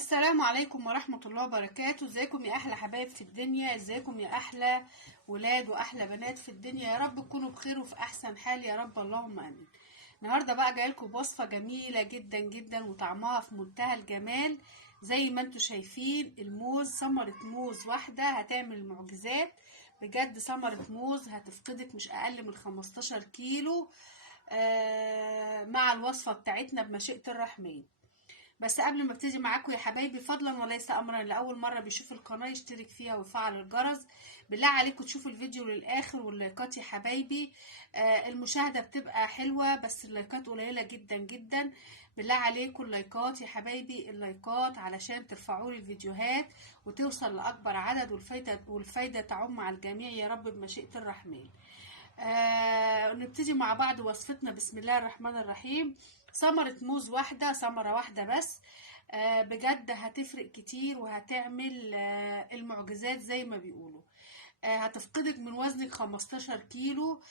السلام عليكم ورحمة الله وبركاته. ازيكم يا احلى حبايب في الدنيا؟ ازيكم يا احلى ولاد واحلى بنات في الدنيا؟ يا رب تكونوا بخير وفي احسن حال يا رب، اللهم امين. النهارده بقى جايلكم بوصفة جميلة جدا جدا وطعمها في منتهى الجمال. زي ما انتم شايفين الموز، ثمرة موز واحدة هتعمل معجزات بجد. ثمرة موز هتفقدك مش اقل من 15 كيلو مع الوصفة بتاعتنا بمشيئة الرحمن. بس قبل ما ابتدي معاكم يا حبايبي، فضلا وليس امرا، لاول مره بيشوف القناه يشترك فيها ويفعل الجرس. بالله عليكم تشوفوا الفيديو للاخر، واللايكات يا حبايبي. المشاهده بتبقى حلوه بس اللايكات قليله جدا جدا. بالله عليكم اللايكات يا حبايبي، اللايكات علشان ترفعوا لي الفيديوهات وتوصل لاكبر عدد، والفايده تعم على الجميع يا رب بمشيئه الرحمن. نبتدي مع بعض وصفتنا. بسم الله الرحمن الرحيم. ثمرة موز واحدة، ثمرة واحدة بس، بجد هتفرق كتير وهتعمل المعجزات زي ما بيقولوا. هتفقدك من وزنك 15 كيلو.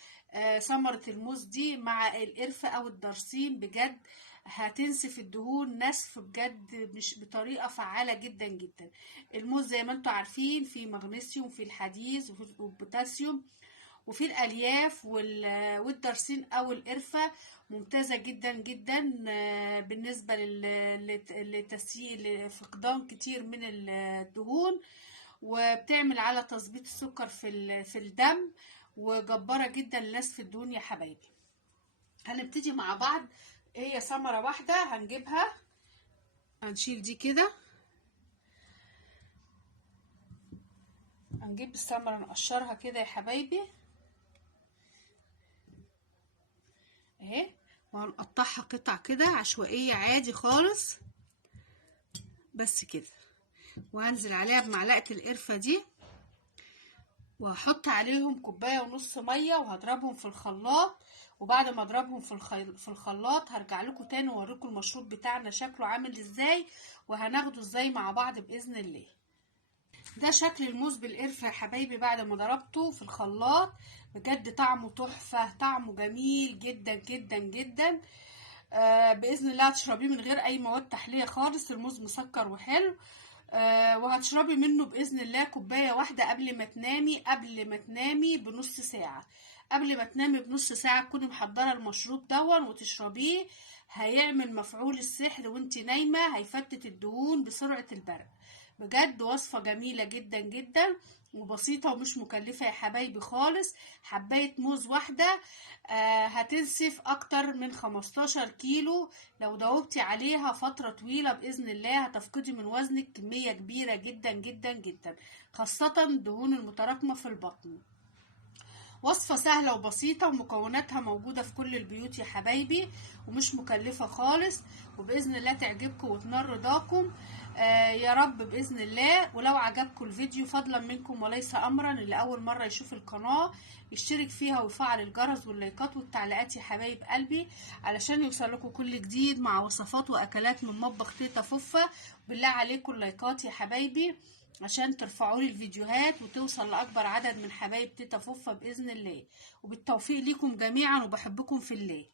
ثمرة الموز دي مع القرفة او الدرسين بجد هتنسف الدهون نسف بجد، مش بطريقة فعالة جدا جدا. الموز زي ما انتم عارفين فيه مغنيسيوم، فيه الحديد والبوتاسيوم، وفي الالياف والدرسين او القرفه ممتازه جدا جدا بالنسبه لتسييل فقدان كتير من الدهون، وبتعمل على تظبيط السكر في الدم، وجباره جدا لنسف الدهون يا حبايبي. هنبتدي مع بعض. هي ثمره واحده هنجيبها، هنشيل دي كده، هنجيب الثمره نقشرها كده يا حبايبي اهي، وهنقطعها قطع كده عشوائية عادي خالص بس كده. وهنزل عليها بمعلقة القرفة دي، وهحط عليهم كوباية ونص مية، وهضربهم في الخلاط. وبعد ما اضربهم في الخلاط هرجع لكم تاني واوريكم المشروب بتاعنا شكله عامل ازاي وهناخده ازاي مع بعض باذن الله. ده شكل الموز بالقرفة يا حبايبي بعد ما ضربته في الخلاط. بجد طعمه تحفة، طعمه جميل جدا جدا جدا. باذن الله هتشربيه من غير اي مواد تحليه خالص. الموز مسكر وحلو. وهتشربي منه باذن الله كوبايه واحده قبل ما تنامي بنص ساعه. قبل ما تنامي بنص ساعه تكوني محضره المشروب دون وتشربيه. هيعمل مفعول السحر وانت نايمه، هيفتت الدهون بسرعه البرق. بجد وصفه جميله جدا جدا وبسيطة ومش مكلفة يا حبايبي خالص. حباية موز واحدة هتنسف اكتر من 15 كيلو. لو داوبتي عليها فترة طويلة بإذن الله هتفقدي من وزنك كمية كبيرة جدا جدا جدا، خاصة الدهون المتراكمة في البطن. وصفة سهلة وبسيطة ومكوناتها موجودة في كل البيوت يا حبايبي، ومش مكلفة خالص، وبإذن الله تعجبكم وتنال رضاكم يا رب بإذن الله. ولو عجبكم الفيديو فضلا منكم وليس أمرا، اللي أول مرة يشوف القناة يشترك فيها ويفعل الجرس واللايكات والتعليقات يا حبايب قلبي، علشان يوصل لكم كل جديد مع وصفات وأكلات من مطبخ تيتا فوفا. بالله عليكم اللايكات يا حبايبي عشان ترفعوا لي الفيديوهات وتوصل لأكبر عدد من حبايب تيتا فوفا بإذن الله. وبالتوفيق ليكم جميعا، وبحبكم في الله.